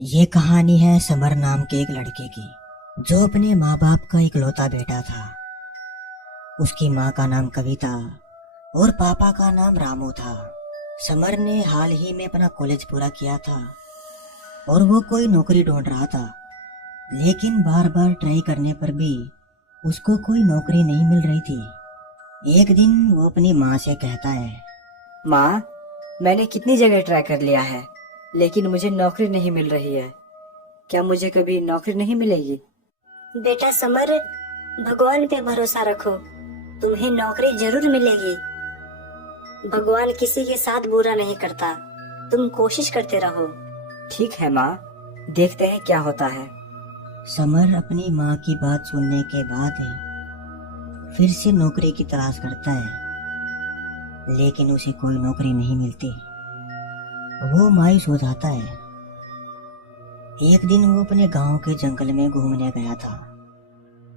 ये कहानी है समर नाम के एक लड़के की, जो अपने माँ बाप का इकलौता बेटा था। उसकी माँ का नाम कविता और पापा का नाम रामू था। समर ने हाल ही में अपना कॉलेज पूरा किया था और वो कोई नौकरी ढूंढ रहा था, लेकिन बार बार ट्राई करने पर भी उसको कोई नौकरी नहीं मिल रही थी। एक दिन वो अपनी माँ से कहता है, माँ, मैंने कितनी जगह ट्राई कर लिया है, लेकिन मुझे नौकरी नहीं मिल रही है। क्या मुझे कभी नौकरी नहीं मिलेगी? बेटा समर, भगवान पे भरोसा रखो, तुम्हें नौकरी जरूर मिलेगी। भगवान किसी के साथ बुरा नहीं करता, तुम कोशिश करते रहो। ठीक है माँ, देखते हैं क्या होता है। समर अपनी माँ की बात सुनने के बाद फिर से नौकरी की तलाश करता है, लेकिन उसे कोई नौकरी नहीं मिलती। वो मायूस हो जाता है। एक दिन वो अपने गांव के जंगल में घूमने गया था।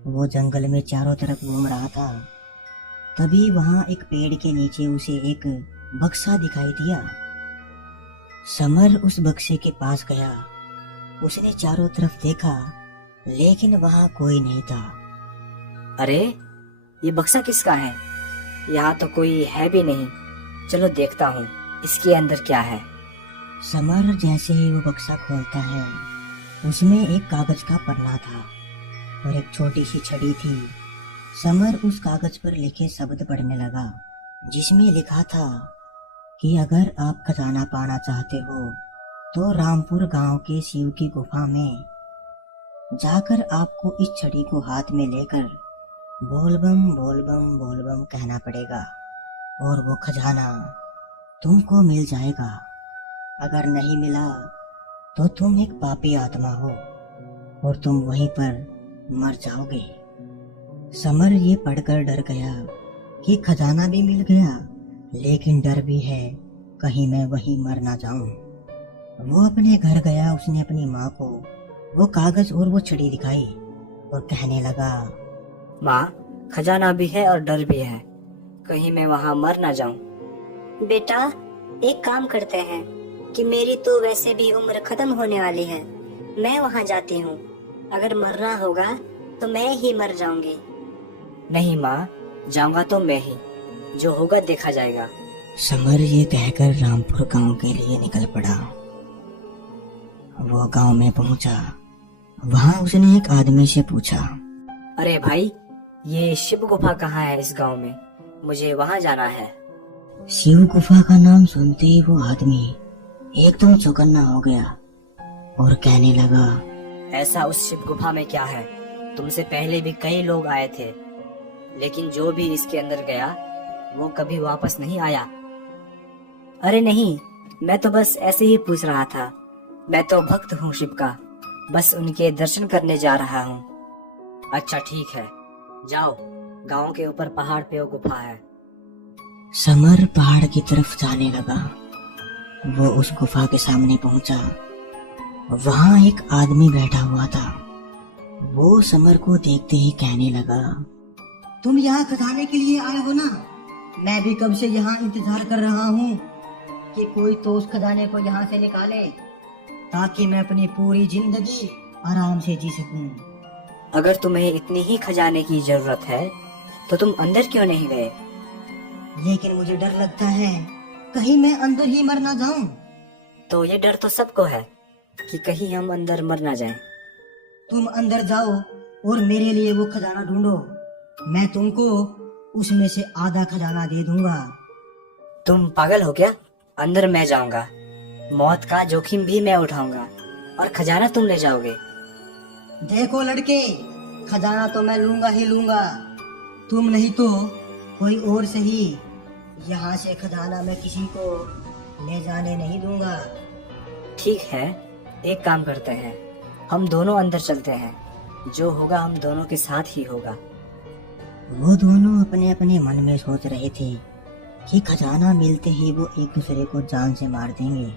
वो जंगल में चारों तरफ घूम रहा था, तभी वहां एक पेड़ के नीचे उसे एक बक्सा दिखाई दिया। समर उस बक्से के पास गया। उसने चारों तरफ देखा, लेकिन वहां कोई नहीं था। अरे, ये बक्सा किसका है? यहाँ तो कोई है भी नहीं। चलो देखता हूँ इसके अंदर क्या है। समर जैसे ही वो बक्सा खोलता है, उसमें एक कागज का पन्ना था और एक छोटी सी छड़ी थी। समर उस कागज पर लिखे शब्द पढ़ने लगा, जिसमें लिखा था कि अगर आप खजाना पाना चाहते हो तो रामपुर गांव के शिव की गुफा में जाकर आपको इस छड़ी को हाथ में लेकर बोल बम बोल बम बोल बम कहना पड़ेगा और वो खजाना तुमको मिल जाएगा। अगर नहीं मिला तो तुम एक पापी आत्मा हो और तुम वहीं पर मर जाओगे। समर ये पढ़कर डर गया कि खजाना भी मिल गया, लेकिन डर भी है कहीं मैं वहीं मर ना जाऊं। वो अपने घर गया। उसने अपनी माँ को वो कागज और वो छड़ी दिखाई और कहने लगा, माँ, खजाना भी है और डर भी है, कहीं मैं वहाँ मर ना जाऊं। बेटा, एक काम करते हैं कि मेरी तो वैसे भी उम्र खत्म होने वाली है, मैं वहां जाती हूँ। अगर मरना होगा तो मैं ही मर जाऊंगी। नहीं माँ, जाऊंगा तो मैं ही, जो होगा देखा जाएगा। समर ये कहकर रामपुर गांव के लिए निकल पड़ा। वो गांव में पहुंचा। वहां उसने एक आदमी से पूछा, अरे भाई, ये शिव गुफा कहाँ है इस गांव में? मुझे वहाँ जाना है। शिव गुफा का नाम सुनते ही वो आदमी एकदम चौकन्ना हो गया और कहने लगा, ऐसा उस शिव गुफा में क्या है? तुमसे पहले भी कई लोग आए थे, लेकिन जो भी इसके अंदर गया वो कभी वापस नहीं आया। अरे नहीं, मैं तो बस ऐसे ही पूछ रहा था। मैं तो भक्त हूँ शिव का, बस उनके दर्शन करने जा रहा हूँ। अच्छा ठीक है, जाओ, गांव के ऊपर पहाड़ पे वो गुफा है। समर पहाड़ की तरफ जाने लगा। वो उस गुफा के सामने पहुंचा। वहां एक आदमी बैठा हुआ था। वो समर को देखते ही कहने लगा, तुम यहाँ खजाने के लिए आए हो ना? मैं भी कब से यहाँ इंतजार कर रहा हूँ कि कोई तो उस खजाने को यहाँ से निकाले, ताकि मैं अपनी पूरी जिंदगी आराम से जी सकूं। अगर तुम्हें इतनी ही खजाने की जरूरत है तो तुम अंदर क्यों नहीं गए? लेकिन मुझे डर लगता है कहीं मैं अंदर ही मर ना जाऊं। तो ये डर तो सबको है कि कहीं हम अंदर मर ना जाएं। तुम अंदर जाओ और मेरे लिए वो खजाना ढूंढो। मैं तुमको उसमें से आधा खजाना दे दूंगा। तुम पागल हो क्या? अंदर मैं जाऊंगा, मौत का जोखिम भी मैं उठाऊंगा और खजाना तुम ले जाओगे। देखो लड़के, खजाना तो मैं लूंगा ही लूंगा, तुम नहीं तो कोई और सही। यहाँ से खजाना मैं किसी को ले जाने नहीं दूंगा। ठीक है, एक काम करते हैं, हम दोनों अंदर चलते हैं। जो होगा हम दोनों के साथ ही होगा। वो दोनों अपने अपने मन में सोच रहे थे कि खजाना मिलते ही वो एक दूसरे को जान से मार देंगे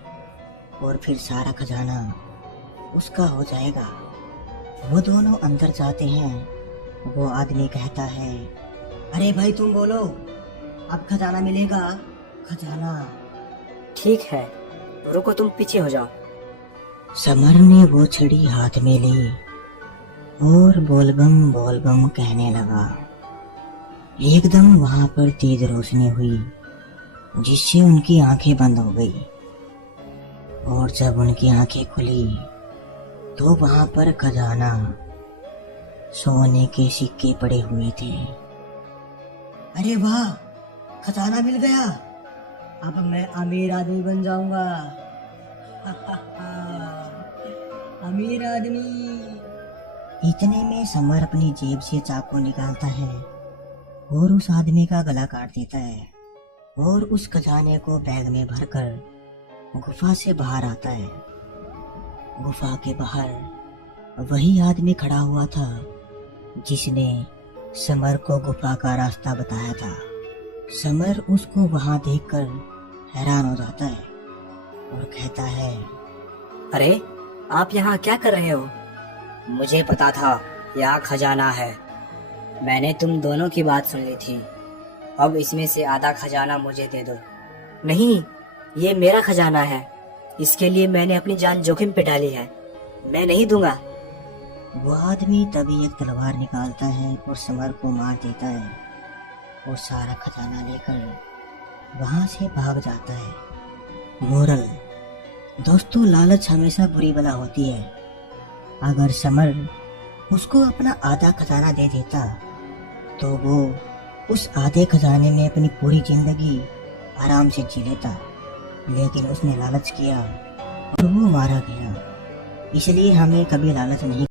और फिर सारा खजाना उसका हो जाएगा। वो दोनों अंदर जाते हैं। वो आदमी कहता है, अरे भाई तुम बोलो, अब खजाना मिलेगा? खजाना। ठीक है, रुको, तुम पीछे हो जाओ। समर ने वो छड़ी हाथ में ली और बोलबम कहने लगा। एकदम वहां पर तेज रोशनी हुई जिससे उनकी आंखें बंद हो गई और जब उनकी आंखें खुली तो वहां पर खजाना सोने के सिक्के पड़े हुए थे। अरे वाह, खजाना मिल गया, अब मैं अमीर आदमी बन जाऊंगा। अमीर आदमी। इतने में समर अपनी जेब से चाकू निकालता है और उस आदमी का गला काट देता है और उस खजाने को बैग में भरकर गुफा से बाहर आता है। गुफा के बाहर वही आदमी खड़ा हुआ था जिसने समर को गुफा का रास्ता बताया था। समर उसको वहां देखकर हैरान हो जाता है और कहता है, अरे आप यहाँ क्या कर रहे हो? मुझे पता था यहाँ खजाना है। मैंने तुम दोनों की बात सुन ली थी। अब इसमें से आधा खजाना मुझे दे दो। नहीं, ये मेरा खजाना है। इसके लिए मैंने अपनी जान जोखिम पे डाली है। मैं नहीं दूंगा। वो आदमी तभी एक तलवार निकालता है और समर को मार देता है और सारा खजाना लेकर वहां से भाग जाता है। मोरल: दोस्तों, लालच हमेशा बुरी बला होती है। अगर समर उसको अपना आधा खजाना दे देता तो वो उस आधे खजाने में अपनी पूरी जिंदगी आराम से जी लेता, लेकिन उसने लालच किया और वो मारा गया। इसलिए हमें कभी लालच नहीं